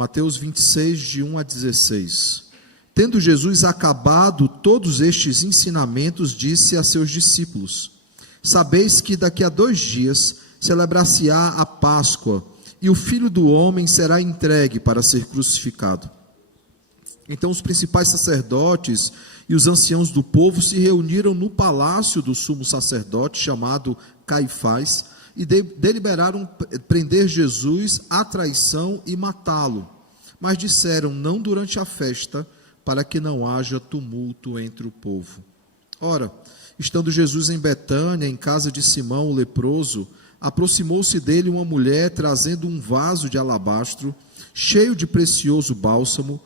Mateus 26, de 1 a 16. Tendo Jesus acabado todos estes ensinamentos, disse a seus discípulos: Sabeis que daqui a 2 dias celebrar-se-á a Páscoa, e o Filho do Homem será entregue para ser crucificado. Então os principais sacerdotes e os anciãos do povo se reuniram no palácio do sumo sacerdote, chamado Caifás, e deliberaram prender Jesus à traição e matá-lo. Mas disseram: não durante a festa, para que não haja tumulto entre o povo. Ora, estando Jesus em Betânia, em casa de Simão o leproso, aproximou-se dele uma mulher trazendo um vaso de alabastro, cheio de precioso bálsamo,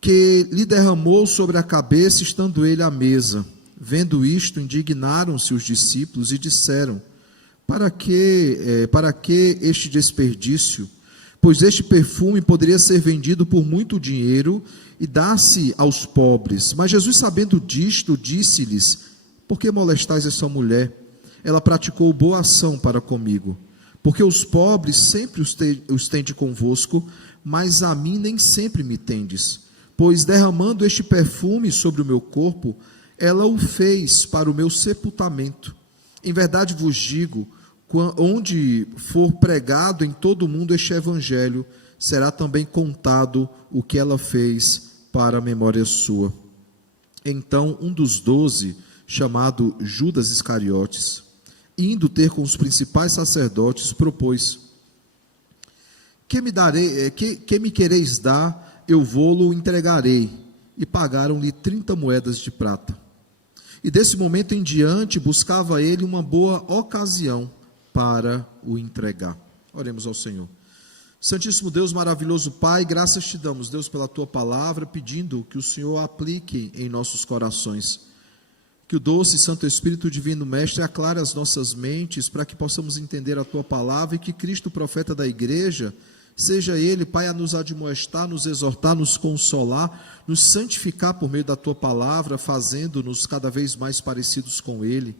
que lhe derramou sobre a cabeça, estando ele à mesa. Vendo isto, indignaram-se os discípulos e disseram: para que este desperdício? Pois este perfume poderia ser vendido por muito dinheiro e dar-se aos pobres. Mas Jesus, sabendo disto, disse-lhes: por que molestais essa mulher? Ela praticou boa ação para comigo. Porque os pobres sempre os tende convosco, mas a mim nem sempre me tendes. Pois derramando este perfume sobre o meu corpo, ela o fez para o meu sepultamento. Em verdade vos digo, onde for pregado em todo o mundo este evangelho, será também contado o que ela fez para a memória sua. Então um dos 12, chamado Judas Iscariotes, indo ter com os principais sacerdotes, propôs: que me quereis dar? Eu vô-lo entregarei. E pagaram-lhe 30 moedas de prata. E desse momento em diante buscava ele uma boa ocasião para o entregar. Oremos ao Senhor. Santíssimo Deus, maravilhoso Pai, graças te damos, Deus, pela tua palavra, pedindo que o Senhor a aplique em nossos corações. Que o doce e Santo Espírito Divino Mestre aclare as nossas mentes para que possamos entender a tua palavra e que Cristo, profeta da igreja, seja ele, Pai, a nos admoestar, nos exortar, nos consolar, nos santificar por meio da tua palavra, fazendo-nos cada vez mais parecidos com ele,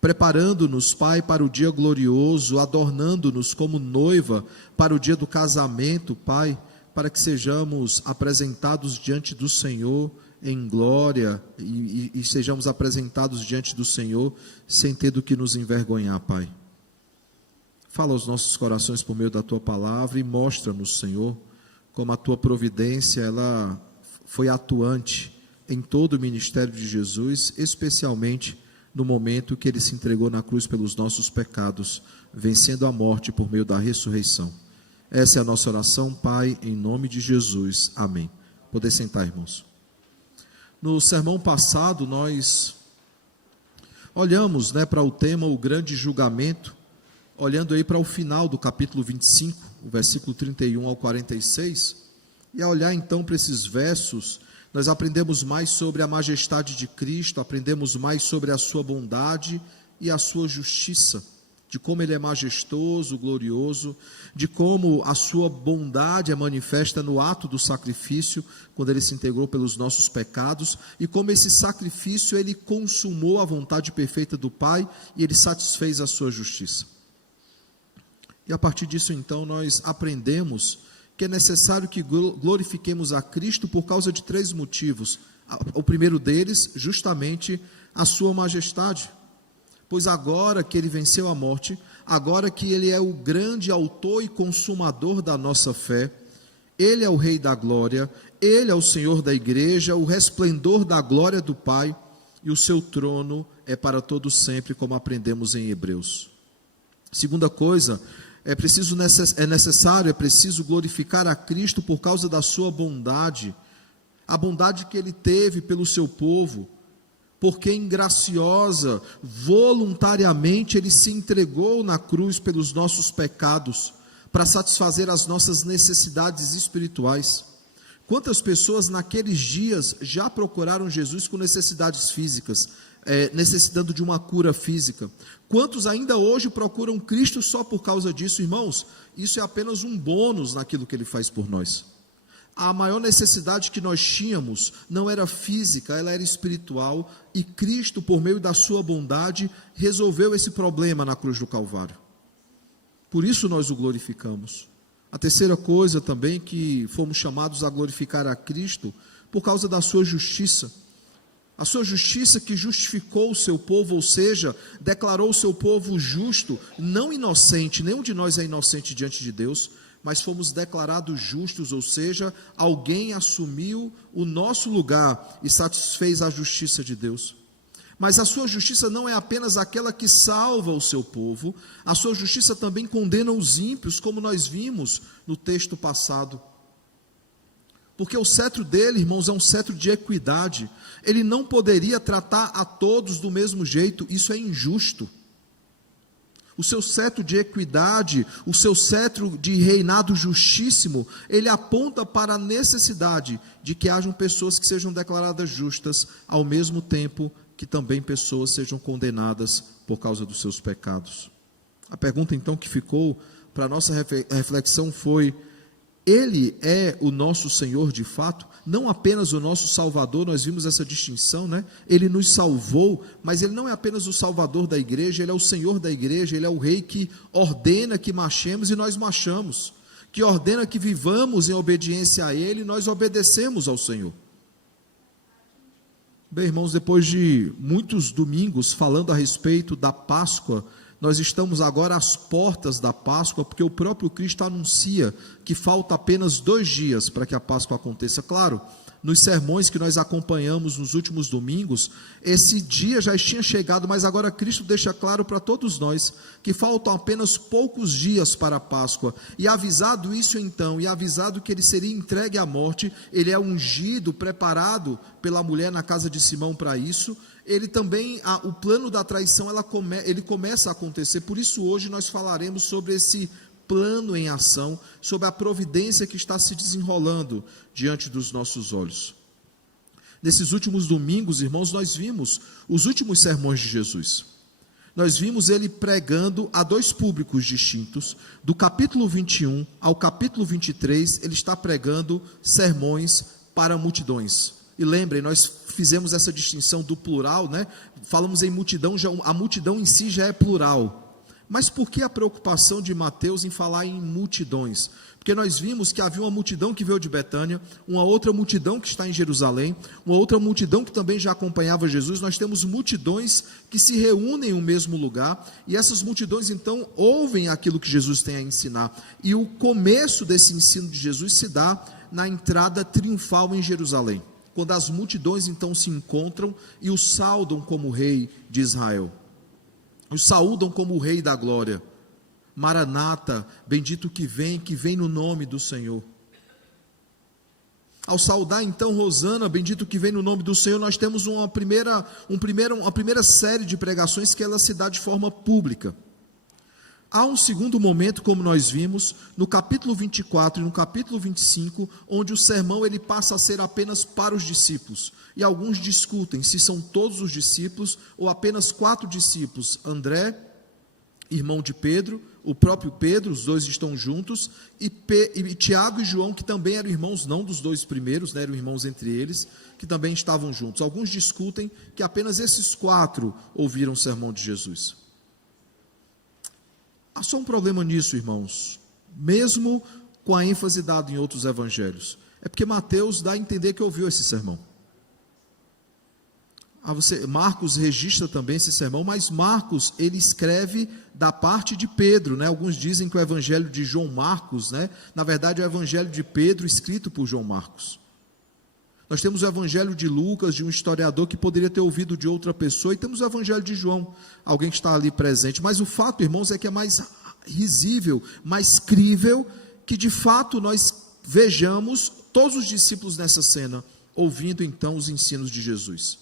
preparando-nos, Pai, para o dia glorioso, adornando-nos como noiva para o dia do casamento, Pai, para que sejamos apresentados diante do Senhor em glória e sejamos apresentados diante do Senhor sem ter do que nos envergonhar, Pai. Fala aos nossos corações por meio da tua palavra e mostra-nos, Senhor, como a tua providência ela foi atuante em todo o ministério de Jesus, especialmente no momento que ele se entregou na cruz pelos nossos pecados, vencendo a morte por meio da ressurreição. Essa é a nossa oração, Pai, em nome de Jesus. Amém. Poder sentar, irmãos. No sermão passado, nós olhamos, para o tema, o grande julgamento, olhando aí para o final do capítulo 25, o versículo 31 ao 46, e a olhar então para esses versos, nós aprendemos mais sobre a majestade de Cristo, aprendemos mais sobre a sua bondade e a sua justiça, de como ele é majestoso, glorioso, de como a sua bondade é manifesta no ato do sacrifício, quando ele se integrou pelos nossos pecados, e como esse sacrifício ele consumou a vontade perfeita do Pai, e ele satisfez a sua justiça. E a partir disso, então, nós aprendemos que é necessário que glorifiquemos a Cristo por causa de 3 motivos. O primeiro deles, justamente, a sua majestade. Pois agora que ele venceu a morte, agora que ele é o grande autor e consumador da nossa fé, ele é o Rei da glória, ele é o Senhor da igreja, o resplendor da glória do Pai, e o seu trono é para todo sempre, como aprendemos em Hebreus. Segunda coisa, é preciso glorificar a Cristo por causa da sua bondade, a bondade que ele teve pelo seu povo, porque em graciosa, voluntariamente ele se entregou na cruz pelos nossos pecados, para satisfazer as nossas necessidades espirituais. Quantas pessoas naqueles dias já procuraram Jesus com necessidades físicas, necessitando de uma cura física? Quantos ainda hoje procuram Cristo só por causa disso? Irmãos, isso é apenas um bônus naquilo que ele faz por nós. A maior necessidade que nós tínhamos não era física, ela era espiritual, e Cristo, por meio da sua bondade, resolveu esse problema na cruz do Calvário. Por isso nós o glorificamos. A terceira coisa também, que fomos chamados a glorificar a Cristo por causa da sua justiça. A sua justiça que justificou o seu povo, ou seja, declarou o seu povo justo, não inocente, nenhum de nós é inocente diante de Deus, mas fomos declarados justos, ou seja, alguém assumiu o nosso lugar e satisfez a justiça de Deus. Mas a sua justiça não é apenas aquela que salva o seu povo, a sua justiça também condena os ímpios, como nós vimos no texto passado. Porque o cetro dele, irmãos, é um cetro de equidade. Ele não poderia tratar a todos do mesmo jeito, isso é injusto. O seu cetro de equidade, o seu cetro de reinado justíssimo, ele aponta para a necessidade de que hajam pessoas que sejam declaradas justas, ao mesmo tempo que também pessoas sejam condenadas por causa dos seus pecados. A pergunta então que ficou para a nossa reflexão foi: Ele é o nosso Senhor de fato? Não apenas o nosso Salvador, nós vimos essa distinção, né? Ele nos salvou, mas Ele não é apenas o Salvador da igreja, Ele é o Senhor da igreja, Ele é o Rei que ordena que marchemos e nós marchamos, que ordena que vivamos em obediência a Ele e nós obedecemos ao Senhor. Bem, irmãos, depois de muitos domingos falando a respeito da Páscoa, nós estamos agora às portas da Páscoa, porque o próprio Cristo anuncia que falta apenas 2 dias para que a Páscoa aconteça. Claro, nos sermões que nós acompanhamos nos últimos domingos, esse dia já tinha chegado, mas agora Cristo deixa claro para todos nós que faltam apenas poucos dias para a Páscoa. E avisado isso então, e avisado que ele seria entregue à morte, ele é ungido, preparado pela mulher na casa de Simão para isso. Ele também, o plano da traição, ele começa a acontecer. Por isso hoje nós falaremos sobre esse plano em ação, sobre a providência que está se desenrolando diante dos nossos olhos. Nesses últimos domingos, irmãos, nós vimos os últimos sermões de Jesus. Nós vimos ele pregando a 2 públicos distintos. Do capítulo 21 ao capítulo 23, ele está pregando sermões para multidões. E lembrem, nós fizemos essa distinção do plural, né? Falamos em multidão, a multidão em si já é plural. Mas por que a preocupação de Mateus em falar em multidões? Porque nós vimos que havia uma multidão que veio de Betânia, uma outra multidão que está em Jerusalém, uma outra multidão que também já acompanhava Jesus. Nós temos multidões que se reúnem no mesmo lugar, e essas multidões então ouvem aquilo que Jesus tem a ensinar. E o começo desse ensino de Jesus se dá na entrada triunfal em Jerusalém, quando as multidões então se encontram e o saudam como rei de Israel. Os saúdam como o Rei da Glória. Maranata, bendito que vem no nome do Senhor. Ao saudar então Hosana, bendito que vem no nome do Senhor, nós temos uma primeira série de pregações que ela se dá de forma pública. Há um segundo momento, como nós vimos, no capítulo 24 e no capítulo 25, onde o sermão ele passa a ser apenas para os discípulos. E alguns discutem se são todos os discípulos ou apenas 4 discípulos. André, irmão de Pedro, o próprio Pedro, os 2 estão juntos, e Tiago e João, que também eram irmãos, não dos 2 primeiros, né, eram irmãos entre eles, que também estavam juntos. Alguns discutem que apenas esses 4 ouviram o sermão de Jesus. Há só um problema nisso, irmãos, mesmo com a ênfase dada em outros evangelhos, é porque Mateus dá a entender que ouviu esse sermão. Marcos registra também esse sermão, mas Marcos, ele escreve da parte de Pedro, né? Alguns dizem que o evangelho de João Marcos, né? Na verdade é o evangelho de Pedro escrito por João Marcos. Nós temos o evangelho de Lucas, de um historiador que poderia ter ouvido de outra pessoa, e temos o evangelho de João, alguém que está ali presente. Mas o fato, irmãos, é que é mais risível, mais crível, que de fato nós vejamos todos os discípulos nessa cena, ouvindo então os ensinos de Jesus.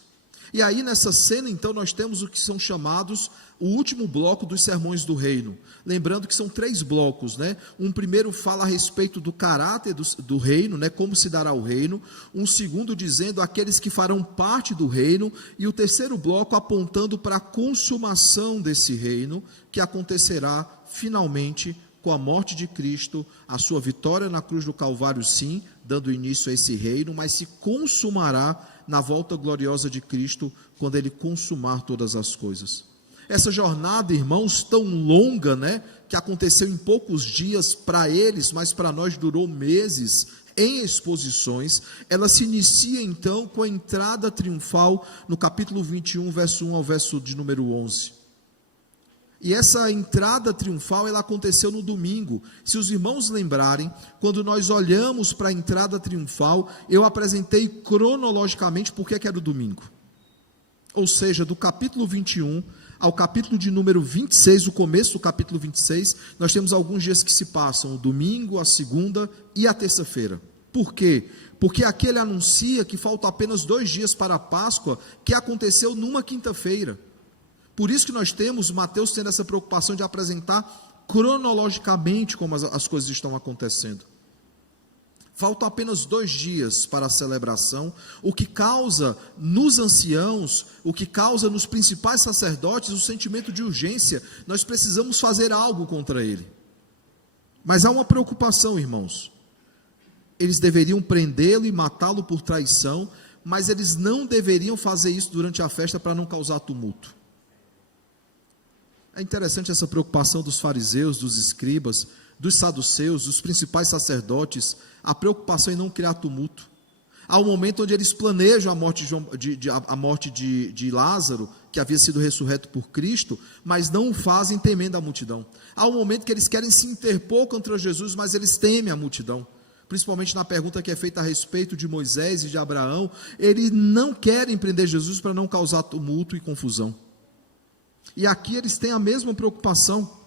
E aí nessa cena então nós temos o que são chamados o último bloco dos sermões do reino, lembrando que são 3 blocos, né? Um primeiro fala a respeito do caráter do reino, né? Como se dará o reino, um segundo dizendo aqueles que farão parte do reino, e o terceiro bloco apontando para a consumação desse reino, que acontecerá finalmente com a morte de Cristo, a sua vitória na cruz do Calvário, sim, dando início a esse reino, mas se consumará na volta gloriosa de Cristo, quando ele consumar todas as coisas. Essa jornada, irmãos, tão longa, né, que aconteceu em poucos dias para eles, mas para nós durou meses, em exposições, ela se inicia então com a entrada triunfal no capítulo 21, verso 1 ao verso de número 11. E essa entrada triunfal, ela aconteceu no domingo. Se os irmãos lembrarem, quando nós olhamos para a entrada triunfal, eu apresentei cronologicamente por que era o domingo. Ou seja, do capítulo 21 ao capítulo de número 26, o começo do capítulo 26, nós temos alguns dias que se passam, o domingo, a segunda e a terça-feira. Por quê? Porque aqui ele anuncia que faltam apenas 2 dias para a Páscoa, que aconteceu numa quinta-feira. Por isso que nós temos Mateus tendo essa preocupação de apresentar cronologicamente como as coisas estão acontecendo. Faltam apenas 2 dias para a celebração, o que causa nos anciãos, o que causa nos principais sacerdotes o sentimento de urgência. Nós precisamos fazer algo contra ele. Mas há uma preocupação, irmãos. Eles deveriam prendê-lo e matá-lo por traição, mas eles não deveriam fazer isso durante a festa para não causar tumulto. É interessante essa preocupação dos fariseus, dos escribas, dos saduceus, dos principais sacerdotes, a preocupação em não criar tumulto. Há um momento onde eles planejam a morte de Lázaro, que havia sido ressurreto por Cristo, mas não o fazem temendo a multidão. Há um momento que eles querem se interpor contra Jesus, mas eles temem a multidão. Principalmente na pergunta que é feita a respeito de Moisés e de Abraão, eles não querem prender Jesus para não causar tumulto e confusão. E aqui eles têm a mesma preocupação.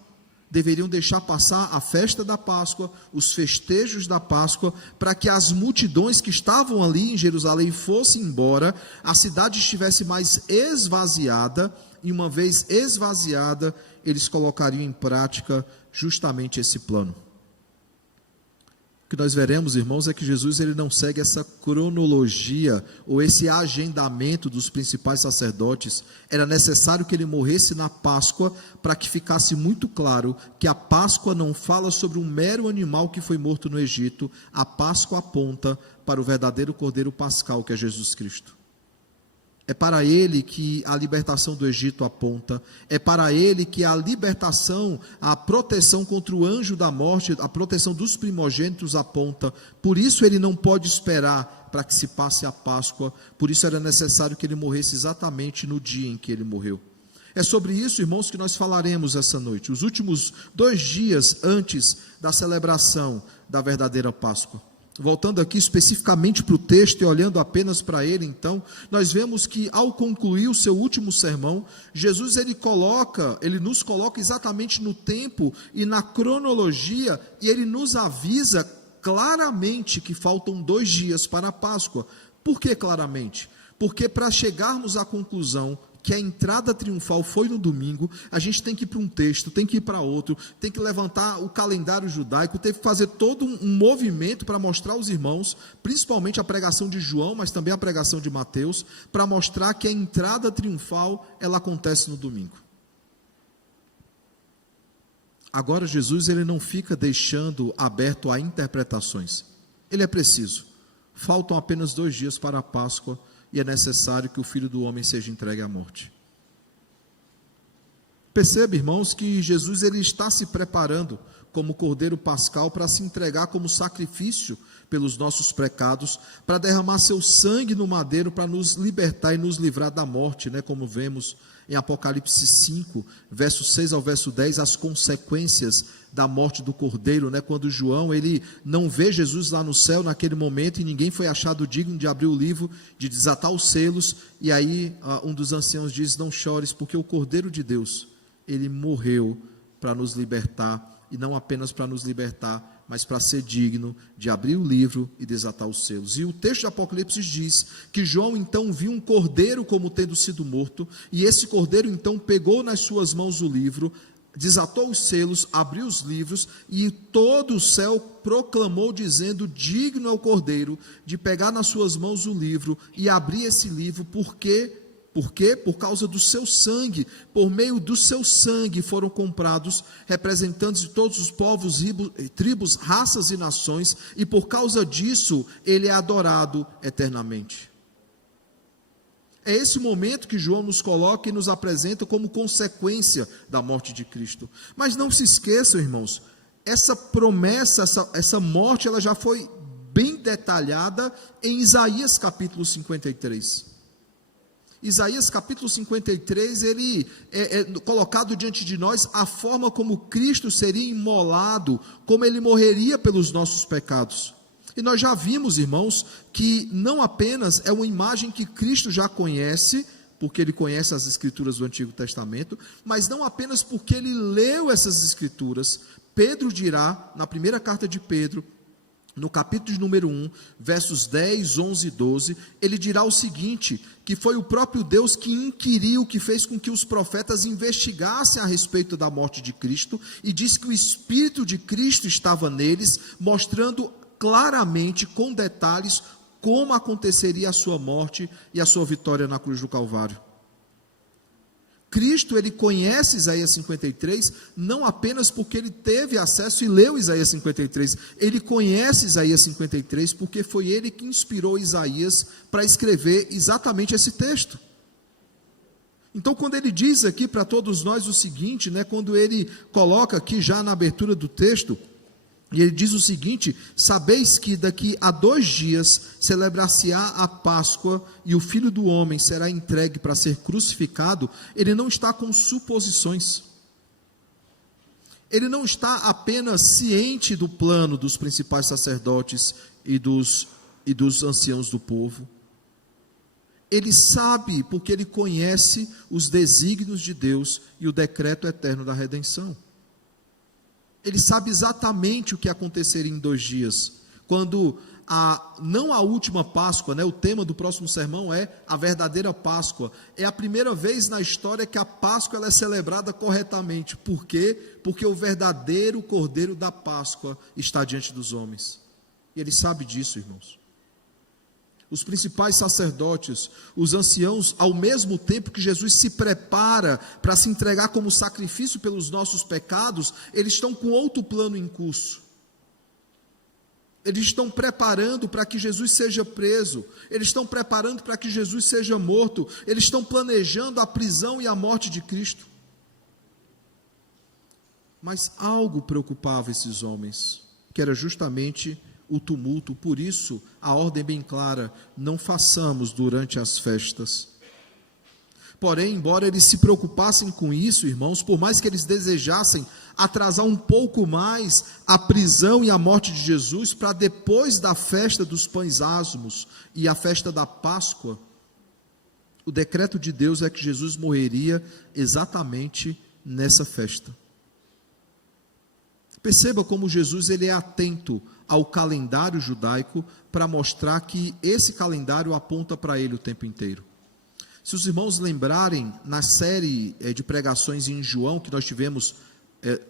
Deveriam deixar passar a festa da Páscoa, os festejos da Páscoa, para que as multidões que estavam ali em Jerusalém fossem embora, a cidade estivesse mais esvaziada, e uma vez esvaziada, eles colocariam em prática justamente esse plano. O que nós veremos, irmãos, é que Jesus ele não segue essa cronologia ou esse agendamento dos principais sacerdotes. Era necessário que ele morresse na Páscoa para que ficasse muito claro que a Páscoa não fala sobre um mero animal que foi morto no Egito. A Páscoa aponta para o verdadeiro Cordeiro Pascal, que é Jesus Cristo. É para ele que a libertação do Egito aponta, é para ele que a libertação, a proteção contra o anjo da morte, a proteção dos primogênitos aponta. Por isso ele não pode esperar para que se passe a Páscoa, por isso era necessário que ele morresse exatamente no dia em que ele morreu. É sobre isso, irmãos, que nós falaremos essa noite, os últimos 2 dias antes da celebração da verdadeira Páscoa. Voltando aqui especificamente para o texto e olhando apenas para ele, então, nós vemos que ao concluir o seu último sermão, Jesus ele nos coloca exatamente no tempo e na cronologia, e ele nos avisa claramente que faltam 2 dias para a Páscoa. Por que claramente? Porque para chegarmos à conclusão que a entrada triunfal foi no domingo, a gente tem que ir para um texto, tem que ir para outro, tem que levantar o calendário judaico, teve que fazer todo um movimento para mostrar aos irmãos, principalmente a pregação de João, mas também a pregação de Mateus, para mostrar que a entrada triunfal, ela acontece no domingo. Agora Jesus ele não fica deixando aberto a interpretações, ele é preciso, faltam apenas 2 dias para a Páscoa, e é necessário que o Filho do Homem seja entregue à morte. Perceba, irmãos, que Jesus ele está se preparando como Cordeiro Pascal para se entregar como sacrifício pelos nossos pecados, para derramar seu sangue no madeiro, para nos libertar e nos livrar da morte, né? Como vemos em Apocalipse 5, verso 6 ao verso 10, as consequências da morte do Cordeiro, né? Quando João ele não vê Jesus lá no céu naquele momento e ninguém foi achado digno de abrir o livro, de desatar os selos, e aí um dos anciãos diz: não chores, porque o Cordeiro de Deus, ele morreu para nos libertar, e não apenas para nos libertar, mas para ser digno de abrir o livro e desatar os selos. E o texto de Apocalipse diz que João então viu um cordeiro como tendo sido morto, e esse cordeiro então pegou nas suas mãos o livro, desatou os selos, abriu os livros, e todo o céu proclamou dizendo: digno é o cordeiro de pegar nas suas mãos o livro e abrir esse livro. Por quê? Por causa do seu sangue, por meio do seu sangue foram comprados representantes de todos os povos, tribos, raças e nações, e por causa disso ele é adorado eternamente. É esse momento que João nos coloca e nos apresenta como consequência da morte de Cristo. Mas não se esqueçam, irmãos, essa promessa, essa morte, ela já foi bem detalhada em Isaías capítulo 53. Isaías capítulo 53, ele é colocado diante de nós a forma como Cristo seria imolado, como ele morreria pelos nossos pecados. E nós já vimos, irmãos, que não apenas é uma imagem que Cristo já conhece, porque ele conhece as escrituras do Antigo Testamento, mas não apenas porque ele leu essas escrituras. Pedro dirá, na primeira carta de Pedro, no capítulo de número 1, versos 10, 11 e 12, ele dirá o seguinte, que foi o próprio Deus que inquiriu, que fez com que os profetas investigassem a respeito da morte de Cristo, e diz que o Espírito de Cristo estava neles, mostrando claramente, com detalhes, como aconteceria a sua morte e a sua vitória na cruz do Calvário. Cristo, ele conhece Isaías 53, não apenas porque ele teve acesso e leu Isaías 53, ele conhece Isaías 53 porque foi ele que inspirou Isaías para escrever exatamente esse texto. Então, quando ele diz aqui para todos nós o seguinte, quando ele coloca aqui já na abertura do texto, e ele diz o seguinte: sabeis que daqui a 2 dias celebrar-se-á a Páscoa e o Filho do Homem será entregue para ser crucificado. Ele não está com suposições. Ele não está apenas ciente do plano dos principais sacerdotes e dos anciãos do povo. Ele sabe porque ele conhece os desígnios de Deus e o decreto eterno da redenção. Ele sabe exatamente o que aconteceria em 2 dias, quando não a última Páscoa, o tema do próximo sermão é a verdadeira Páscoa. É a primeira vez na história que a Páscoa ela é celebrada corretamente. Por quê? Porque o verdadeiro Cordeiro da Páscoa está diante dos homens. E ele sabe disso, irmãos. Os principais sacerdotes, os anciãos, ao mesmo tempo que Jesus se prepara para se entregar como sacrifício pelos nossos pecados, eles estão com outro plano em curso. Eles estão preparando para que Jesus seja preso, eles estão preparando para que Jesus seja morto, eles estão planejando a prisão e a morte de Cristo. Mas algo preocupava esses homens, que era justamente o tumulto. Por isso, a ordem bem clara: não façamos durante as festas. Porém, embora eles se preocupassem com isso, irmãos, por mais que eles desejassem atrasar um pouco mais a prisão e a morte de Jesus para depois da festa dos pães asmos e a festa da Páscoa, o decreto de Deus é que Jesus morreria exatamente nessa festa. Perceba como Jesus ele é atento ao calendário judaico para mostrar que esse calendário aponta para ele o tempo inteiro. Se os irmãos lembrarem, na série de pregações em João, que nós tivemos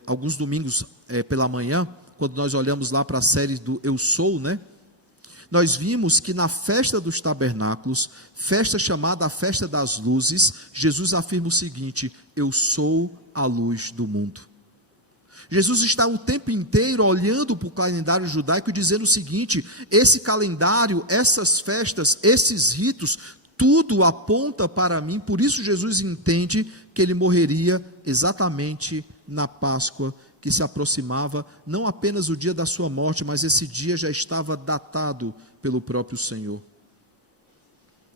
alguns domingos pela manhã, quando nós olhamos lá para a série do Eu Sou, nós vimos que na festa dos tabernáculos, festa chamada a festa das luzes, Jesus afirma o seguinte: eu sou a luz do mundo. Jesus está o tempo inteiro olhando para o calendário judaico e dizendo o seguinte: esse calendário, essas festas, esses ritos, tudo aponta para mim. Por isso Jesus entende que ele morreria exatamente na Páscoa, que se aproximava, não apenas o dia da sua morte, mas esse dia já estava datado pelo próprio Senhor.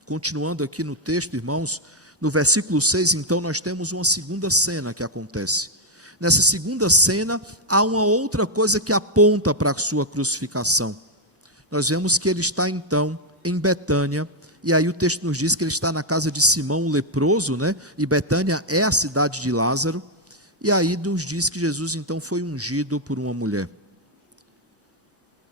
Continuando aqui no texto, irmãos, no versículo 6, então, nós temos uma segunda cena que acontece. Nessa segunda cena, há uma outra coisa que aponta para a sua crucificação. Nós vemos que ele está então em Betânia, e aí o texto nos diz que ele está na casa de Simão o leproso, e Betânia é a cidade de Lázaro, e aí nos diz que Jesus então foi ungido por uma mulher.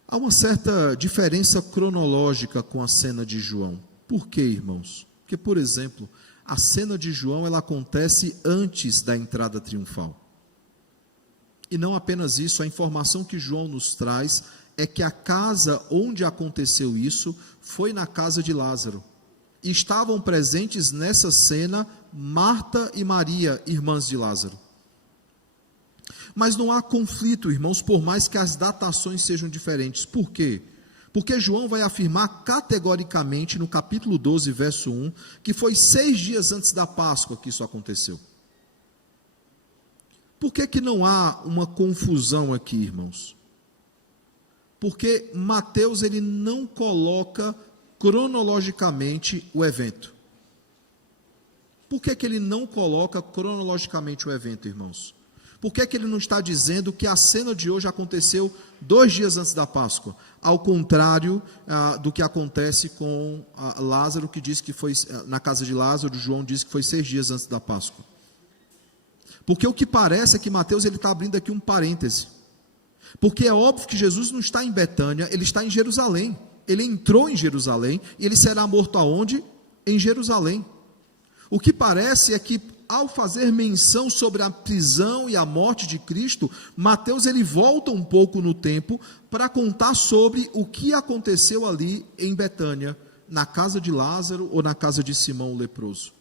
Há uma certa diferença cronológica com a cena de João. Por quê, irmãos? Porque, por exemplo, a cena de João ela acontece antes da entrada triunfal. E não apenas isso, a informação que João nos traz é que a casa onde aconteceu isso foi na casa de Lázaro. E estavam presentes nessa cena Marta e Maria, irmãs de Lázaro. Mas não há conflito, irmãos, por mais que as datações sejam diferentes. Por quê? Porque João vai afirmar categoricamente no capítulo 12, verso 1, que foi 6 dias antes da Páscoa que isso aconteceu. Por que não há uma confusão aqui, irmãos? Porque Mateus ele não coloca cronologicamente o evento. Por que ele não coloca cronologicamente o evento, irmãos? Por que ele não está dizendo que a cena de hoje aconteceu 2 dias antes da Páscoa? Ao contrário do que acontece com Lázaro, que diz que foi na casa de Lázaro, João diz que foi 6 dias antes da Páscoa. Porque o que parece é que Mateus ele está abrindo aqui um parêntese. Porque é óbvio que Jesus não está em Betânia, ele está em Jerusalém. Ele entrou em Jerusalém e ele será morto aonde? Em Jerusalém. O que parece é que, ao fazer menção sobre a prisão e a morte de Cristo, Mateus ele volta um pouco no tempo para contar sobre o que aconteceu ali em Betânia, na casa de Lázaro ou na casa de Simão o leproso.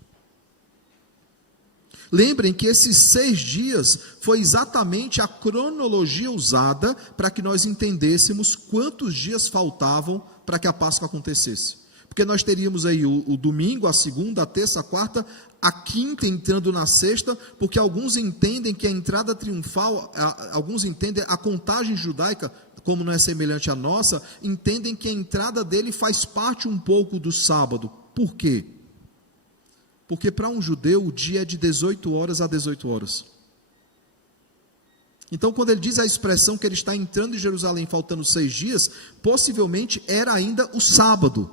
Lembrem que esses 6 dias foi exatamente a cronologia usada para que nós entendêssemos quantos dias faltavam para que a Páscoa acontecesse. Porque nós teríamos aí o domingo, a segunda, a terça, a quarta, a quinta entrando na sexta, porque alguns entendem que a entrada triunfal, alguns entendem a contagem judaica, como não é semelhante à nossa, entendem que a entrada dele faz parte um pouco do sábado. Por quê? Porque para um judeu o dia é de 18 horas a 18 horas. Então, quando ele diz a expressão que ele está entrando em Jerusalém faltando 6 dias, possivelmente era ainda o sábado.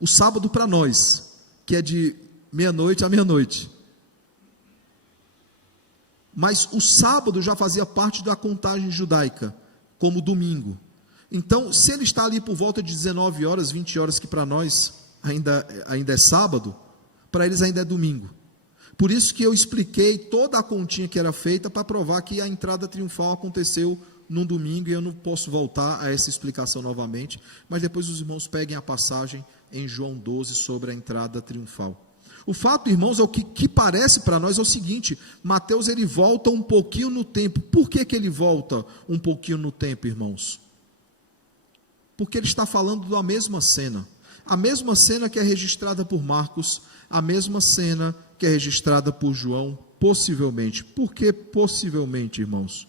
O sábado para nós, que é de meia-noite a meia-noite. Mas o sábado já fazia parte da contagem judaica, como domingo. Então, se ele está ali por volta de 19 horas, 20 horas, que para nós ainda é sábado, para eles ainda é domingo. Por isso que eu expliquei toda a continha que era feita para provar que a entrada triunfal aconteceu num domingo, e eu não posso voltar a essa explicação novamente, mas depois os irmãos peguem a passagem em João 12 sobre a entrada triunfal. O fato, irmãos, é o que parece para nós é o seguinte: Mateus ele volta um pouquinho no tempo. Por que ele volta um pouquinho no tempo, irmãos? Porque ele está falando da mesma cena. A mesma cena que é registrada por Marcos, a mesma cena que é registrada por João, possivelmente. Por que possivelmente, irmãos?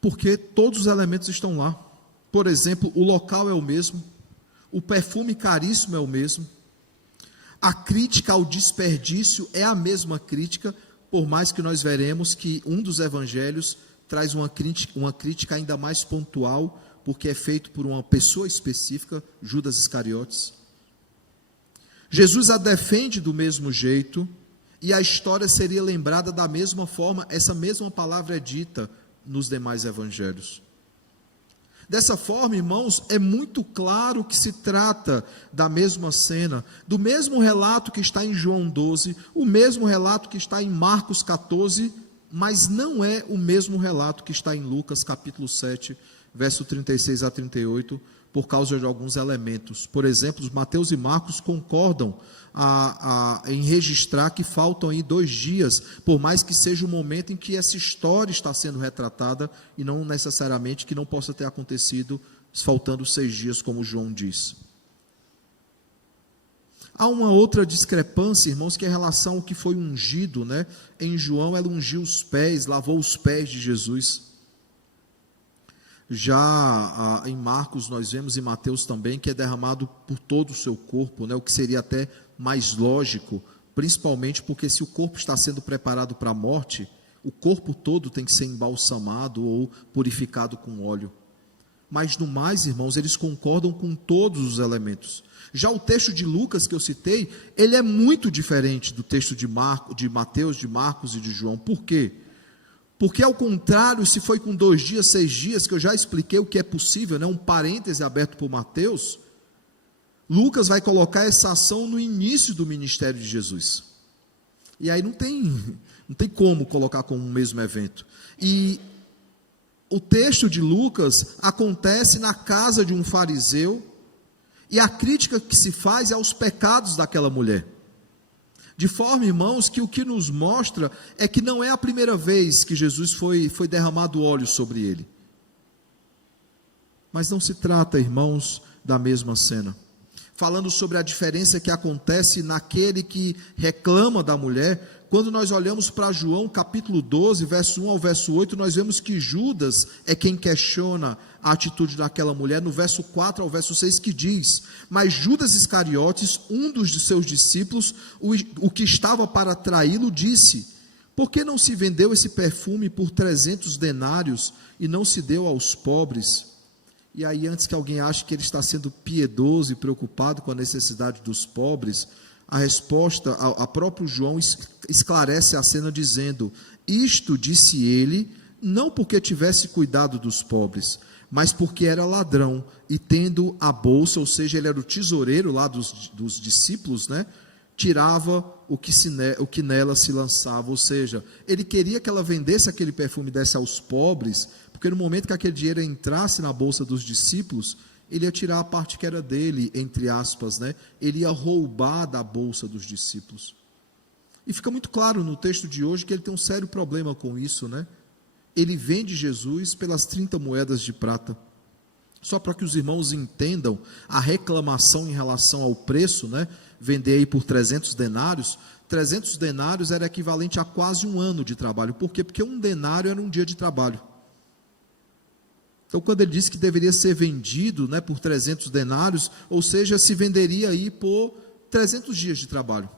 Porque todos os elementos estão lá. Por exemplo, o local é o mesmo, o perfume caríssimo é o mesmo, a crítica ao desperdício é a mesma crítica, por mais que nós veremos que um dos evangelhos traz uma crítica ainda mais pontual, porque é feito por uma pessoa específica, Judas Iscariotes. Jesus a defende do mesmo jeito, e a história seria lembrada da mesma forma. Essa mesma palavra é dita nos demais evangelhos. Dessa forma, irmãos, é muito claro que se trata da mesma cena, do mesmo relato que está em João 12, o mesmo relato que está em Marcos 14, mas não é o mesmo relato que está em Lucas capítulo 7, verso 36 a 38, por causa de alguns elementos. Por exemplo, Mateus e Marcos concordam em registrar que faltam aí 2 dias, por mais que seja o momento em que essa história está sendo retratada, e não necessariamente que não possa ter acontecido faltando 6 dias, como João diz. Há uma outra discrepância, irmãos, que é em relação ao que foi ungido, né? Em João, ela ungiu os pés, lavou os pés de Jesus. Já em Marcos nós vemos, em Mateus também, que é derramado por todo o seu corpo, né? O que seria até mais lógico, principalmente porque se o corpo está sendo preparado para a morte, o corpo todo tem que ser embalsamado ou purificado com óleo. Mas no mais, irmãos, eles concordam com todos os elementos. Já o texto de Lucas que eu citei, ele é muito diferente do texto de Mateus, de Marcos e de João. Por quê? Porque ao contrário, se foi com 2 dias, 6 dias, que eu já expliquei o que é possível, né? Um parêntese aberto por Mateus, Lucas vai colocar essa ação no início do ministério de Jesus. E aí não tem como colocar como um mesmo evento. E o texto de Lucas acontece na casa de um fariseu, e a crítica que se faz é aos pecados daquela mulher. De forma, irmãos, que o que nos mostra é que não é a primeira vez que Jesus foi derramado óleo sobre ele. Mas não se trata, irmãos, da mesma cena. Falando sobre a diferença que acontece naquele que reclama da mulher, quando nós olhamos para João capítulo 12, verso 1 ao verso 8, nós vemos que Judas é quem questiona a atitude daquela mulher, no verso 4 ao verso 6, que diz: mas Judas Iscariotes, um dos seus discípulos, o que estava para traí-lo, disse: por que não se vendeu esse perfume por 300 denários e não se deu aos pobres? E aí, antes que alguém ache que ele está sendo piedoso e preocupado com a necessidade dos pobres, a resposta, a próprio João esclarece a cena dizendo: isto disse ele, não porque tivesse cuidado dos pobres, mas porque era ladrão, e tendo a bolsa, ou seja, ele era o tesoureiro lá dos discípulos, né? Tirava o que nela se lançava, ou seja, ele queria que ela vendesse aquele perfume e desse aos pobres, porque no momento que aquele dinheiro entrasse na bolsa dos discípulos, ele ia tirar a parte que era dele, entre aspas, né? Ele ia roubar da bolsa dos discípulos. E fica muito claro no texto de hoje que ele tem um sério problema com isso, né? Ele vende Jesus pelas 30 moedas de prata. Só para que os irmãos entendam a reclamação em relação ao preço, né? Vender aí por 300 denários. 300 denários era equivalente a quase um ano de trabalho. Por quê? Porque um denário era um dia de trabalho. Então, quando ele disse que deveria ser vendido, né, por 300 denários, ou seja, se venderia aí por 300 dias de trabalho.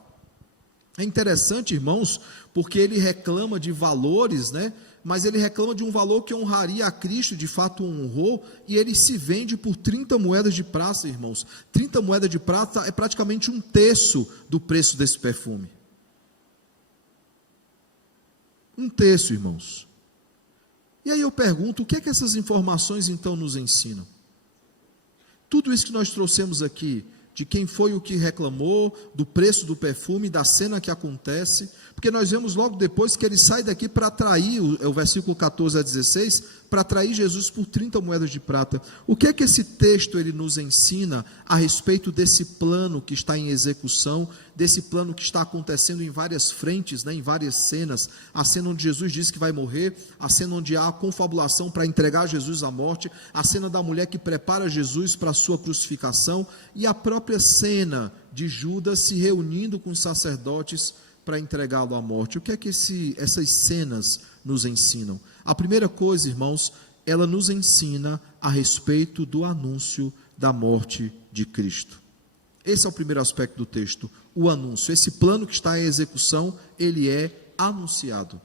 É interessante, irmãos, porque ele reclama de valores, né, mas ele reclama de um valor que honraria a Cristo, de fato honrou, e ele se vende por 30 moedas de prata, irmãos. 30 moedas de prata é praticamente um terço do preço desse perfume. Um terço, irmãos. E aí eu pergunto, o que é que essas informações então nos ensinam? Tudo isso que nós trouxemos aqui, de quem foi o que reclamou, do preço do perfume, da cena que acontece, porque nós vemos logo depois que ele sai daqui para atrair, o versículo 14 a 16, para atrair Jesus por 30 moedas de prata. O que é que esse texto ele nos ensina a respeito desse plano que está em execução, desse plano que está acontecendo em várias frentes, né, em várias cenas? A cena onde Jesus diz que vai morrer, a cena onde há a confabulação para entregar Jesus à morte, a cena da mulher que prepara Jesus para a sua crucificação, e a própria cena de Judas se reunindo com os sacerdotes para entregá-lo à morte. O que é que essas cenas nos ensinam? A primeira coisa, irmãos, ela nos ensina a respeito do anúncio da morte de Cristo. Esse é o primeiro aspecto do texto, o anúncio. Esse plano que está em execução, ele é anunciado.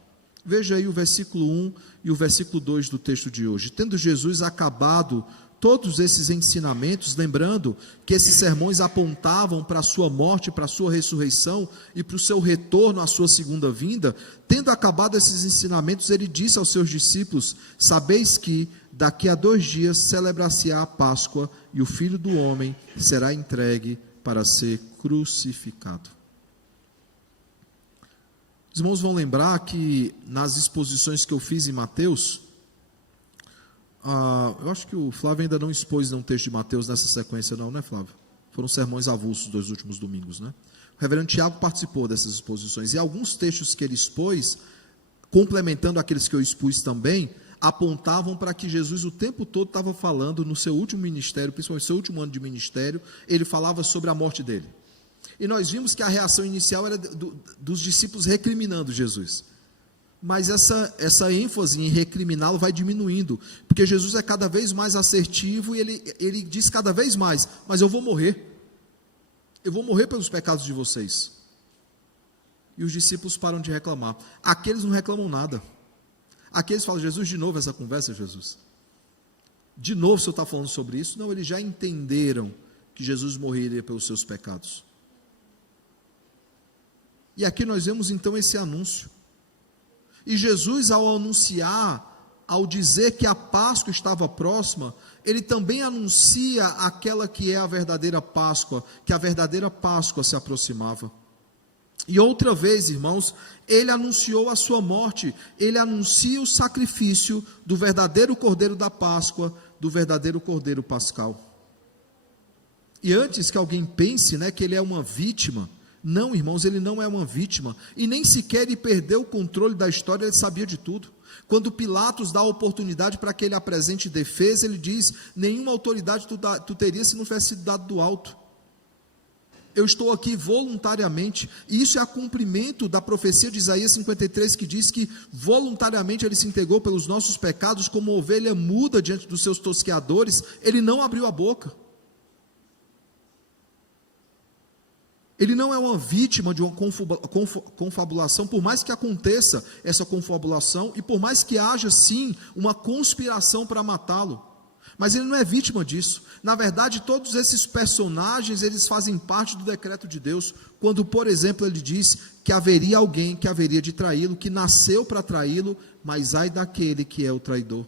Veja aí o versículo 1 e o versículo 2 do texto de hoje. Tendo Jesus acabado todos esses ensinamentos, lembrando que esses sermões apontavam para a sua morte, para a sua ressurreição e para o seu retorno à sua segunda vinda, tendo acabado esses ensinamentos, ele disse aos seus discípulos: sabeis que daqui a 2 dias celebrar-se-á a Páscoa e o Filho do Homem será entregue para ser crucificado. Os irmãos vão lembrar que nas exposições que eu fiz em Mateus, eu acho que o Flávio ainda não expôs um texto de Mateus nessa sequência não, né, Flávio? Foram sermões avulsos dos últimos domingos, né? O reverendo Tiago participou dessas exposições, e alguns textos que ele expôs, complementando aqueles que eu expus também, apontavam para que Jesus o tempo todo estava falando no seu último ministério, principalmente no seu último ano de ministério, ele falava sobre a morte dele. E nós vimos que a reação inicial era dos discípulos recriminando Jesus. Mas essa ênfase em recriminá-lo vai diminuindo, porque Jesus é cada vez mais assertivo e ele diz cada vez mais: mas eu vou morrer pelos pecados de vocês. E os discípulos param de reclamar. Aqueles não reclamam nada. Aqueles falam: Jesus, de novo essa conversa, Jesus? De novo o senhor está falando sobre isso? Não, eles já entenderam que Jesus morreria pelos seus pecados. E aqui nós vemos então esse anúncio. E Jesus, ao anunciar, ao dizer que a Páscoa estava próxima, ele também anuncia aquela que é a verdadeira Páscoa, que a verdadeira Páscoa se aproximava. E outra vez, irmãos, ele anunciou a sua morte, ele anuncia o sacrifício do verdadeiro Cordeiro da Páscoa, do verdadeiro Cordeiro Pascal. E antes que alguém pense, né, que ele é uma vítima, Não, irmãos, ele não é uma vítima, e nem sequer ele perdeu o controle da história, ele sabia de tudo. Quando Pilatos dá a oportunidade para que ele apresente defesa, ele diz: nenhuma autoridade tu teria se não tivesse sido dado do alto. Eu estou aqui voluntariamente, e isso é a cumprimento da profecia de Isaías 53, que diz que voluntariamente ele se entregou pelos nossos pecados, como ovelha muda diante dos seus tosqueadores, ele não abriu a boca. Ele não é uma vítima de uma confabulação, por mais que aconteça essa confabulação, e por mais que haja sim uma conspiração para matá-lo. Mas ele não é vítima disso. Na verdade, todos esses personagens, eles fazem parte do decreto de Deus, quando, por exemplo, ele diz que haveria alguém que haveria de traí-lo, que nasceu para traí-lo, mas ai daquele que é o traidor.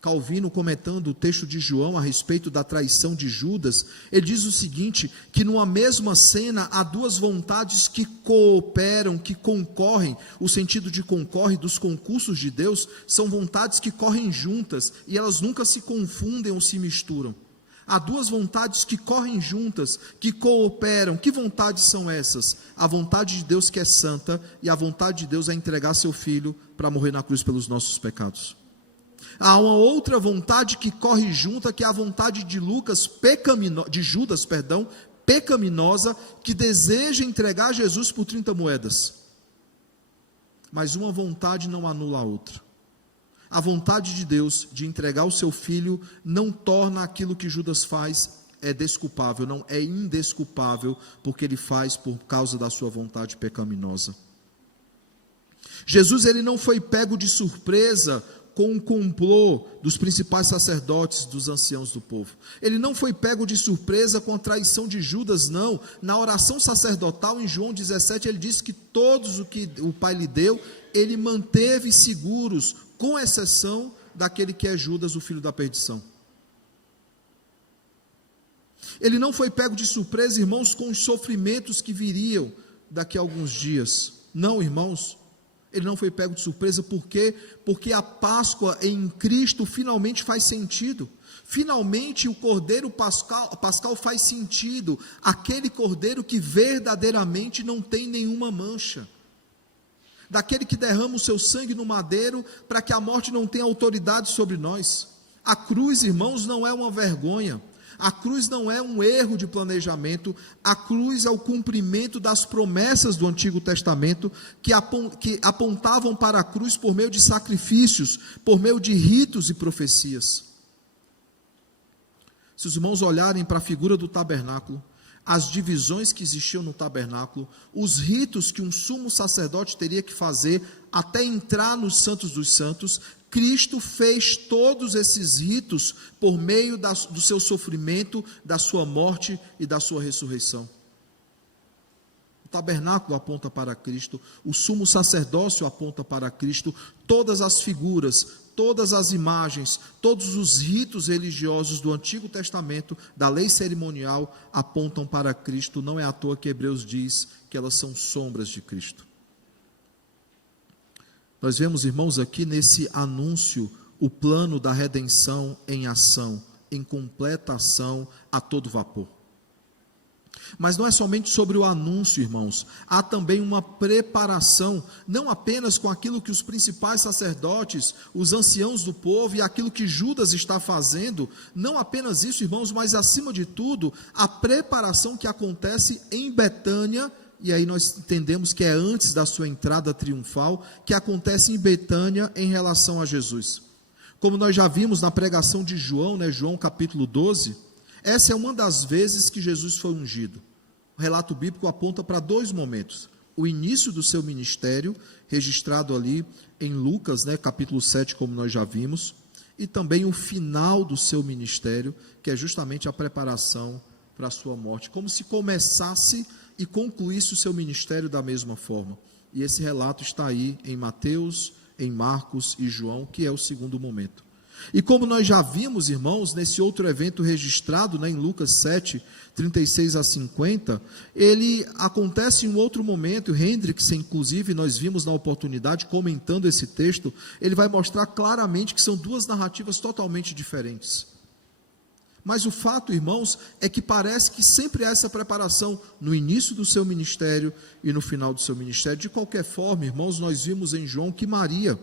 Calvino, comentando o texto de João a respeito da traição de Judas, ele diz o seguinte, que numa mesma cena há duas vontades que cooperam, que concorrem. O sentido de concorre dos concursos de Deus são vontades que correm juntas e elas nunca se confundem ou se misturam. Há duas vontades que correm juntas, que cooperam. Que vontades são essas? A vontade de Deus, que é santa, e a vontade de Deus é entregar seu filho para morrer na cruz pelos nossos pecados. Há uma outra vontade que corre junta, que é a vontade de Judas, pecaminosa, que deseja entregar Jesus por 30 moedas. Mas uma vontade não anula a outra. A vontade de Deus de entregar o seu filho não torna aquilo que Judas faz desculpável, não é indesculpável, porque ele faz por causa da sua vontade pecaminosa. Jesus, ele não foi pego de surpresa com um complô dos principais sacerdotes, dos anciãos do povo. Ele não foi pego de surpresa com a traição de Judas, não. Na oração sacerdotal, em João 17, ele disse que todos o que o Pai lhe deu, ele manteve seguros, com exceção daquele que é Judas, o filho da perdição. Ele não foi pego de surpresa, irmãos, com os sofrimentos que viriam daqui a alguns dias. Não, irmãos. Ele não foi pego de surpresa, por quê? Porque a Páscoa em Cristo finalmente faz sentido. Finalmente o Cordeiro Pascal faz sentido. Aquele Cordeiro que verdadeiramente não tem nenhuma mancha. Daquele que derrama o seu sangue no madeiro, para que a morte não tenha autoridade sobre nós. A cruz, irmãos, não é uma vergonha. A cruz não é um erro de planejamento, a cruz é o cumprimento das promessas do Antigo Testamento, que apontavam para a cruz por meio de sacrifícios, por meio de ritos e profecias. Se os irmãos olharem para a figura do tabernáculo, as divisões que existiam no tabernáculo, os ritos que um sumo sacerdote teria que fazer até entrar nos santos dos santos, Cristo fez todos esses ritos por meio do seu sofrimento, da sua morte e da sua ressurreição. O tabernáculo aponta para Cristo, o sumo sacerdócio aponta para Cristo, todas as figuras, todas as imagens, todos os ritos religiosos do Antigo Testamento, da lei cerimonial, apontam para Cristo. Não é à toa que Hebreus diz que elas são sombras de Cristo. Nós vemos, irmãos, aqui nesse anúncio, o plano da redenção em ação, em completa ação, a todo vapor. Mas não é somente sobre o anúncio, irmãos, há também uma preparação, não apenas com aquilo que os principais sacerdotes, os anciãos do povo e aquilo que Judas está fazendo, não apenas isso, irmãos, mas acima de tudo, a preparação que acontece em Betânia. E aí nós entendemos que é antes da sua entrada triunfal, que acontece em Betânia em relação a Jesus. Como nós já vimos na pregação de João, João capítulo 12, essa é uma das vezes que Jesus foi ungido. O relato bíblico aponta para dois momentos. O início do seu ministério, registrado ali em Lucas, capítulo 7, como nós já vimos, e também o final do seu ministério, que é justamente a preparação para a sua morte, como se começasse e concluísse o seu ministério da mesma forma. E esse relato está aí em Mateus, em Marcos e João, que é o segundo momento. E como nós já vimos, irmãos, nesse outro evento registrado, em Lucas 7, 36 a 50, ele acontece em um outro momento. Hendricks, inclusive, nós vimos na oportunidade, comentando esse texto, ele vai mostrar claramente que são duas narrativas totalmente diferentes. Mas o fato, irmãos, é que parece que sempre há essa preparação no início do seu ministério e no final do seu ministério. De qualquer forma, irmãos, nós vimos em João que Maria,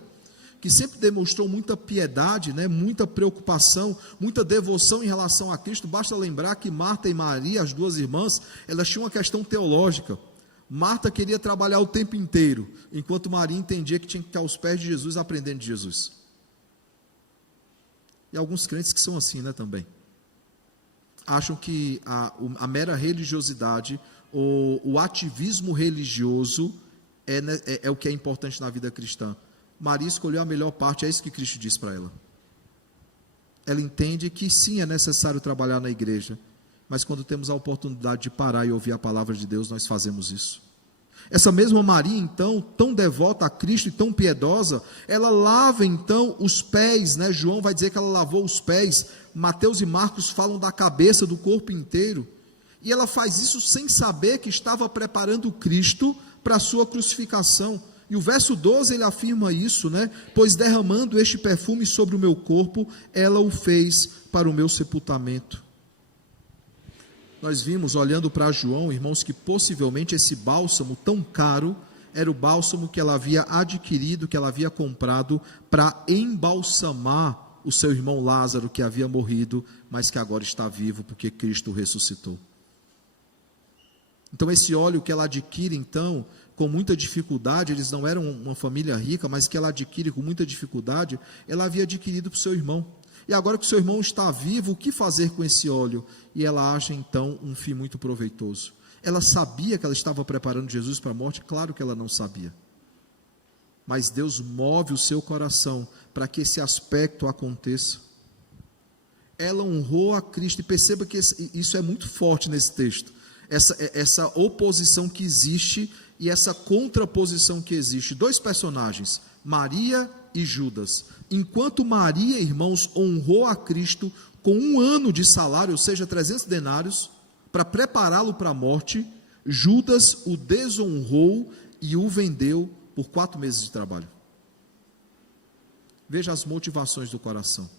que sempre demonstrou muita piedade, né, muita preocupação, muita devoção em relação a Cristo. Basta lembrar que Marta e Maria, as duas irmãs, elas tinham uma questão teológica. Marta queria trabalhar o tempo inteiro, enquanto Maria entendia que tinha que ficar aos pés de Jesus, aprendendo de Jesus. E alguns crentes que são assim, né, também. Acham que a mera religiosidade, o ativismo religioso é o que é importante na vida cristã. Maria escolheu a melhor parte, é isso que Cristo diz para ela. Ela entende que sim, é necessário trabalhar na igreja, mas quando temos a oportunidade de parar e ouvir a palavra de Deus, nós fazemos isso. Essa mesma Maria, então, tão devota a Cristo e tão piedosa, ela lava então os pés, né? João vai dizer que ela lavou os pés, Mateus e Marcos falam da cabeça, do corpo inteiro, e ela faz isso sem saber que estava preparando Cristo para a sua crucificação. E o verso 12 ele afirma isso, né? Pois derramando este perfume sobre o meu corpo, ela o fez para o meu sepultamento. Nós vimos, olhando para João, irmãos, que possivelmente esse bálsamo tão caro era o bálsamo que ela havia adquirido, que ela havia comprado para embalsamar o seu irmão Lázaro, que havia morrido, mas que agora está vivo, porque Cristo ressuscitou. Então esse óleo que ela adquire, então, com muita dificuldade, eles não eram uma família rica, mas que ela adquire com muita dificuldade, ela havia adquirido para o seu irmão. E agora que o seu irmão está vivo, o que fazer com esse óleo? E ela acha então um fim muito proveitoso. Ela sabia que ela estava preparando Jesus para a morte? Claro que ela não sabia. Mas Deus move o seu coração para que esse aspecto aconteça. Ela honrou a Cristo, e perceba que isso é muito forte nesse texto. Essa oposição que existe e essa contraposição que existe. Dois personagens, Maria e Judas. Enquanto Maria, irmãos, honrou a Cristo com 1 ano de salário, ou seja, 300 denários, para prepará-lo para a morte, Judas o desonrou e o vendeu por 4 meses de trabalho. Veja as motivações do coração.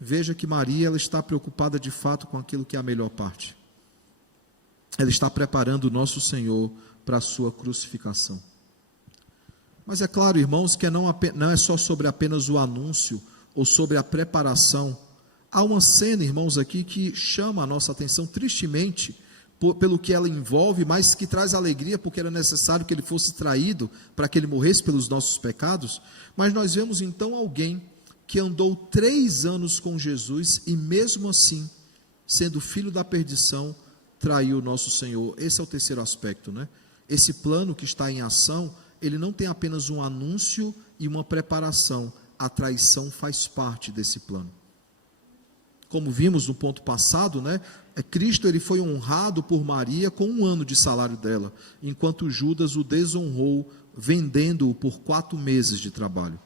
Veja que Maria, ela está preocupada de fato com aquilo que é a melhor parte. Ela está preparando o nosso Senhor para a sua crucificação. Mas é claro, irmãos, que não é só sobre apenas o anúncio ou sobre a preparação. Há uma cena, irmãos, aqui que chama a nossa atenção tristemente pelo que ela envolve, mas que traz alegria porque era necessário que ele fosse traído para que ele morresse pelos nossos pecados. Mas nós vemos então alguém que andou 3 anos com Jesus e mesmo assim, sendo filho da perdição, traiu o nosso Senhor. Esse é o terceiro aspecto, né? Esse plano que está em ação, ele não tem apenas um anúncio e uma preparação, a traição faz parte desse plano. Como vimos no ponto passado, né? Cristo ele foi honrado por Maria com 1 ano de salário dela, enquanto Judas o desonrou, vendendo-o por 4 meses de trabalho.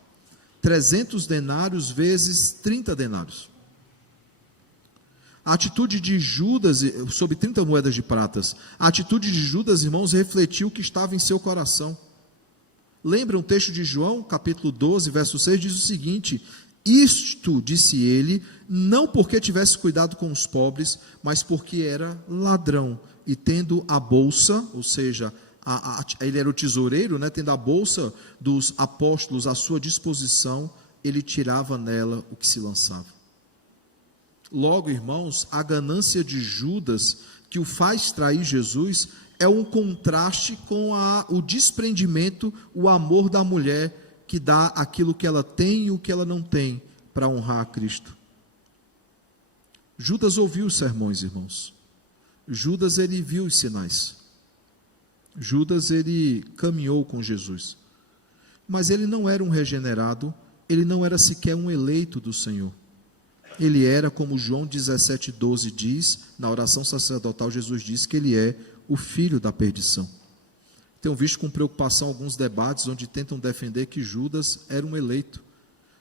300 denários vezes 30 denários. A atitude de Judas, sobre 30 moedas de pratas, a atitude de Judas, irmãos, refletiu o que estava em seu coração. Lembra um texto de João, capítulo 12, verso 6, diz o seguinte: isto, disse ele, não porque tivesse cuidado com os pobres, mas porque era ladrão, e tendo a bolsa, ou seja, ele era o tesoureiro, né, tendo a bolsa dos apóstolos à sua disposição, ele tirava nela o que se lançava. Logo, irmãos, a ganância de Judas, que o faz trair Jesus, é um contraste com o desprendimento, o amor da mulher, que dá aquilo que ela tem e o que ela não tem, para honrar a Cristo. Judas ouviu os sermões, irmãos. Judas, ele viu os sinais. Judas, ele caminhou com Jesus. Mas ele não era um regenerado, ele não era sequer um eleito do Senhor. Ele era, como João 17,12 diz, na oração sacerdotal, Jesus diz que ele é o filho da perdição. Tenho visto com preocupação alguns debates onde tentam defender que Judas era um eleito.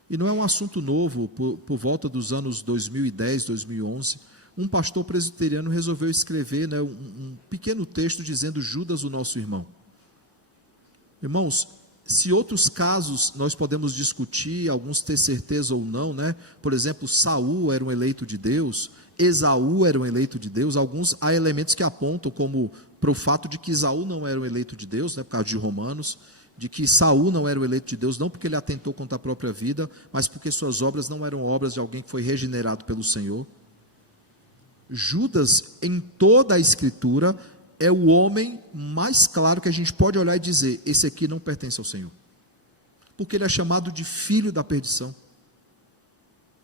E não é um assunto novo. Por volta dos anos 2010, 2011, um pastor presbiteriano resolveu escrever, um pequeno texto dizendo: Judas, o nosso irmão. Irmãos, se outros casos nós podemos discutir, alguns ter certeza ou não, né? Por exemplo, Saul era um eleito de Deus, Esaú era um eleito de Deus, há elementos que apontam como para o fato de que Esaú não era um eleito de Deus, né, por causa de Romanos, de que Saul não era o eleito de Deus, não porque ele atentou contra a própria vida, mas porque suas obras não eram obras de alguém que foi regenerado pelo Senhor. Judas, em toda a Escritura, é o homem mais claro que a gente pode olhar e dizer, esse aqui não pertence ao Senhor, porque ele é chamado de filho da perdição.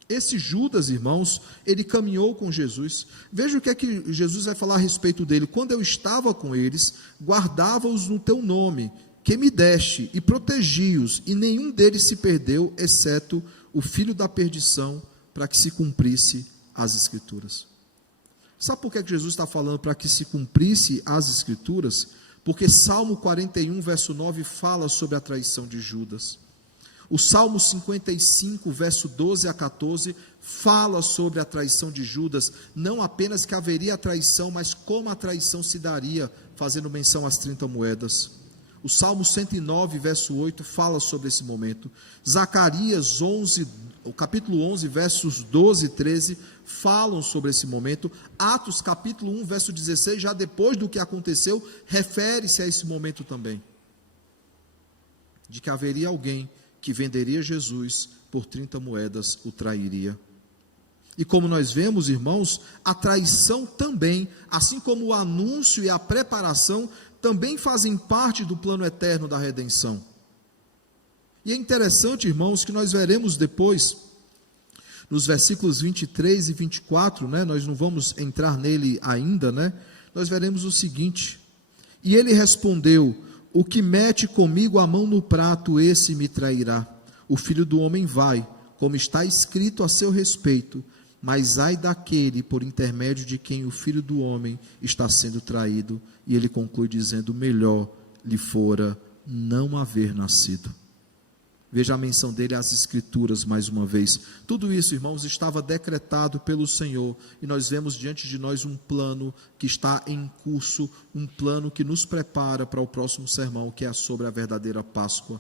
Esse Judas, irmãos, ele caminhou com Jesus. Veja o que é que Jesus vai falar a respeito dele: quando eu estava com eles, guardava-os no teu nome, que me deste, e protegi-os, e nenhum deles se perdeu, exceto o filho da perdição, para que se cumprisse as Escrituras. Sabe por que Jesus está falando para que se cumprisse as Escrituras? Porque Salmo 41, verso 9, fala sobre a traição de Judas. O Salmo 55, verso 12 a 14, fala sobre a traição de Judas, não apenas que haveria a traição, mas como a traição se daria, fazendo menção às 30 moedas. O Salmo 109, verso 8, fala sobre esse momento. Zacarias 11, o capítulo 11, versos 12 e 13, falam sobre esse momento. Atos, capítulo 1, verso 16, já depois do que aconteceu, refere-se a esse momento também. De que haveria alguém que venderia Jesus por 30 moedas, o trairia. E como nós vemos, irmãos, a traição também, assim como o anúncio e a preparação, também fazem parte do plano eterno da redenção. E é interessante, irmãos, que nós veremos depois, nos versículos 23 e 24, né, nós não vamos entrar nele ainda, né, nós veremos o seguinte: e ele respondeu, o que mete comigo a mão no prato, esse me trairá. O Filho do Homem vai, como está escrito a seu respeito, mas ai daquele por intermédio de quem o Filho do Homem está sendo traído. E ele conclui dizendo, melhor lhe fora não haver nascido. Veja a menção dele às Escrituras mais uma vez. Tudo isso, irmãos, estava decretado pelo Senhor, e nós vemos diante de nós um plano que está em curso, um plano que nos prepara para o próximo sermão, que é sobre a verdadeira Páscoa.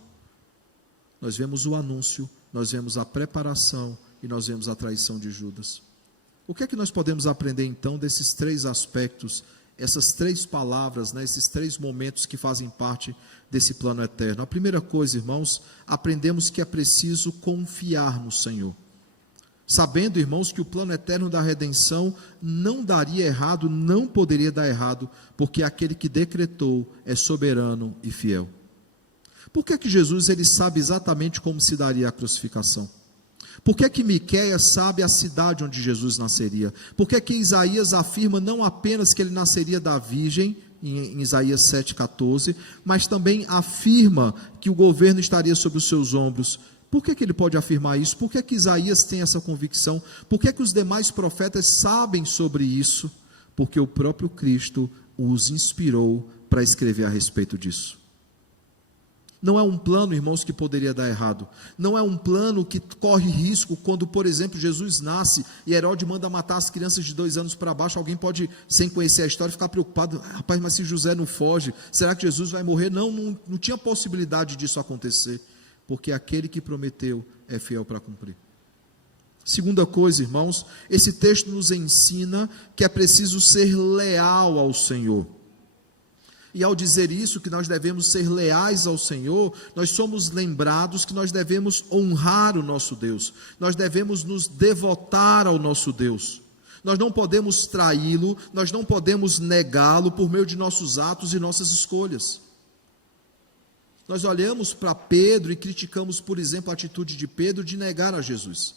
Nós vemos o anúncio, nós vemos a preparação e nós vemos a traição de Judas. O que é que nós podemos aprender então desses três aspectos, essas três palavras, né, esses três momentos que fazem parte desse plano eterno? A primeira coisa, irmãos, aprendemos que é preciso confiar no Senhor, sabendo, irmãos, que o plano eterno da redenção não daria errado, não poderia dar errado, porque aquele que decretou é soberano e fiel. Por que Jesus ele sabe exatamente como se daria a crucificação? Por que Miqueias sabe a cidade onde Jesus nasceria? Por que Isaías afirma não apenas que ele nasceria da virgem, em Isaías 7,14, mas também afirma que o governo estaria sobre os seus ombros? Por que ele pode afirmar isso? Por que Isaías tem essa convicção? Por que os demais profetas sabem sobre isso? Porque o próprio Cristo os inspirou para escrever a respeito disso. Não é um plano, irmãos, que poderia dar errado. Não é um plano que corre risco quando, por exemplo, Jesus nasce e Herodes manda matar as crianças de 2 anos para baixo. Alguém pode, sem conhecer a história, ficar preocupado. Rapaz, mas se José não foge, será que Jesus vai morrer? Não tinha possibilidade disso acontecer, porque aquele que prometeu é fiel para cumprir. Segunda coisa, irmãos, esse texto nos ensina que é preciso ser leal ao Senhor. E ao dizer isso, que nós devemos ser leais ao Senhor, nós somos lembrados que nós devemos honrar o nosso Deus, nós devemos nos devotar ao nosso Deus, nós não podemos traí-lo, nós não podemos negá-lo por meio de nossos atos e nossas escolhas. Nós olhamos para Pedro e criticamos, por exemplo, a atitude de Pedro de negar a Jesus.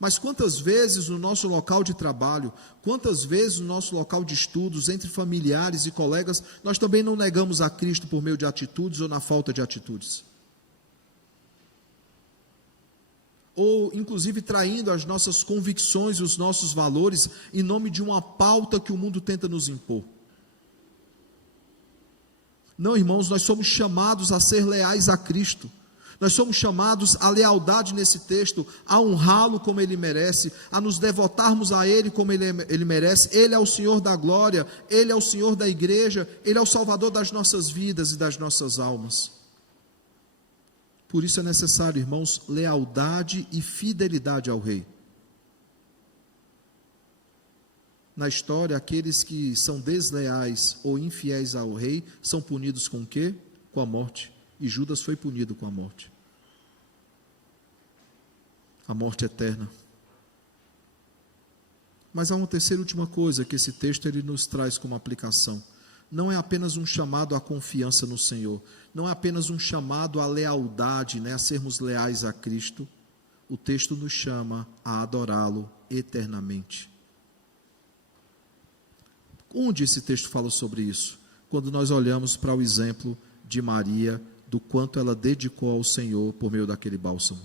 Mas quantas vezes no nosso local de trabalho, quantas vezes no nosso local de estudos, entre familiares e colegas, nós também não negamos a Cristo por meio de atitudes ou na falta de atitudes? Ou, inclusive, traindo as nossas convicções e os nossos valores em nome de uma pauta que o mundo tenta nos impor. Não, irmãos, nós somos chamados a ser leais a Cristo. Nós somos chamados à lealdade nesse texto, a honrá-lo como ele merece, a nos devotarmos a ele como ele merece. Ele é o Senhor da glória, ele é o Senhor da igreja, ele é o Salvador das nossas vidas e das nossas almas. Por isso é necessário, irmãos, lealdade e fidelidade ao rei. Na história, aqueles que são desleais ou infiéis ao rei são punidos com o quê? Com a morte. E Judas foi punido com a morte. A morte eterna. Mas há uma terceira e última coisa que esse texto ele nos traz como aplicação. Não é apenas um chamado à confiança no Senhor, não é apenas um chamado à lealdade, a sermos leais a Cristo. O texto nos chama a adorá-lo eternamente. Onde esse texto fala sobre isso? Quando nós olhamos para o exemplo de Maria, do quanto ela dedicou ao Senhor por meio daquele bálsamo.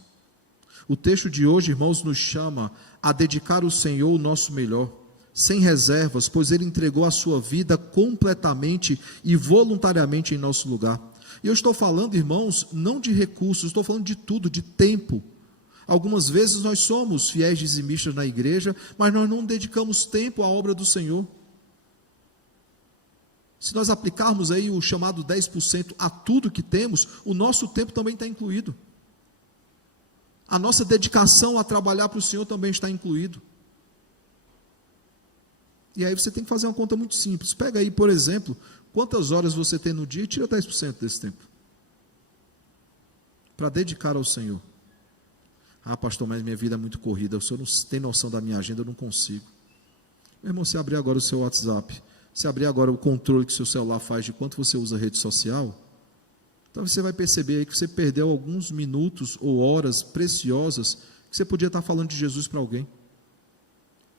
O texto de hoje, irmãos, nos chama a dedicar ao Senhor o nosso melhor, sem reservas, pois Ele entregou a sua vida completamente e voluntariamente em nosso lugar. E eu estou falando, irmãos, não de recursos, estou falando de tudo, de tempo. Algumas vezes nós somos fiéis dizimistas na igreja, mas nós não dedicamos tempo à obra do Senhor. Se nós aplicarmos aí o chamado 10% a tudo que temos, o nosso tempo também está incluído. A nossa dedicação a trabalhar para o Senhor também está incluído. E aí você tem que fazer uma conta muito simples. Pega aí, por exemplo, quantas horas você tem no dia e tira 10% desse tempo. Para dedicar ao Senhor. Ah, pastor, mas minha vida é muito corrida, o senhor não tem noção da minha agenda, eu não consigo. Meu irmão, se abrir agora o seu WhatsApp, se abrir agora o controle que o seu celular faz de quanto você usa a rede social, então você vai perceber aí que você perdeu alguns minutos ou horas preciosas que você podia estar falando de Jesus para alguém.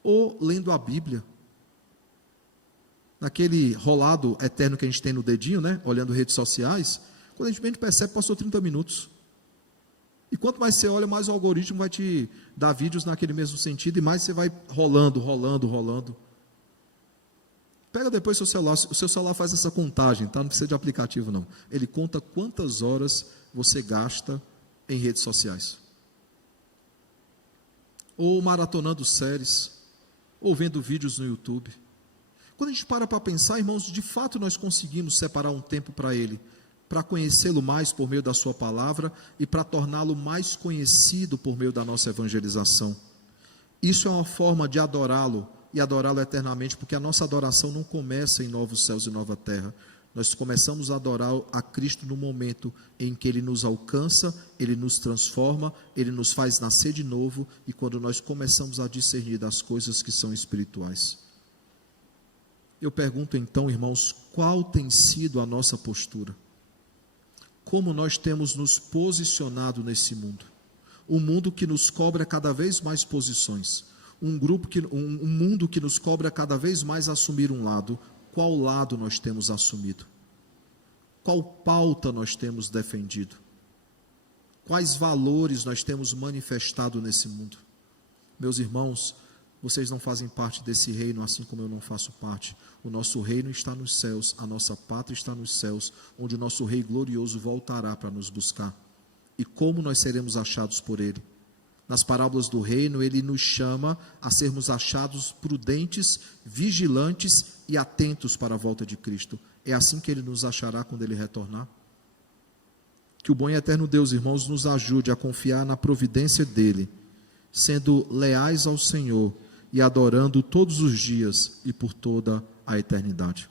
Ou lendo a Bíblia. Naquele rolado eterno que a gente tem no dedinho, olhando redes sociais, quando a gente percebe, passou 30 minutos. E quanto mais você olha, mais o algoritmo vai te dar vídeos naquele mesmo sentido, e mais você vai rolando. Pega depois seu celular, o seu celular faz essa contagem, tá? Não precisa de aplicativo não. Ele conta quantas horas você gasta em redes sociais. Ou maratonando séries, ou vendo vídeos no YouTube. Quando a gente para pensar, irmãos, de fato nós conseguimos separar um tempo para Ele, para conhecê-lo mais por meio da sua palavra e para torná-lo mais conhecido por meio da nossa evangelização. Isso é uma forma de adorá-lo e adorá-lo eternamente, porque a nossa adoração não começa em novos céus e nova terra. Nós começamos a adorar a Cristo no momento em que Ele nos alcança, Ele nos transforma, Ele nos faz nascer de novo, e quando nós começamos a discernir das coisas que são espirituais. Eu pergunto então, irmãos, qual tem sido a nossa postura? Como nós temos nos posicionado nesse mundo? Um mundo que nos cobra cada vez mais posições. Um mundo que nos cobra cada vez mais assumir um lado. Qual lado nós temos assumido? Qual pauta nós temos defendido? Quais valores nós temos manifestado nesse mundo? Meus irmãos, vocês não fazem parte desse reino, assim como eu não faço parte. O nosso reino está nos céus, a nossa pátria está nos céus, onde o nosso Rei glorioso voltará para nos buscar. E como nós seremos achados por Ele? Nas parábolas do reino, Ele nos chama a sermos achados prudentes, vigilantes e atentos para a volta de Cristo. É assim que Ele nos achará quando Ele retornar. Que o bom e eterno Deus, irmãos, nos ajude a confiar na providência dEle, sendo leais ao Senhor e adorando todos os dias e por toda a eternidade.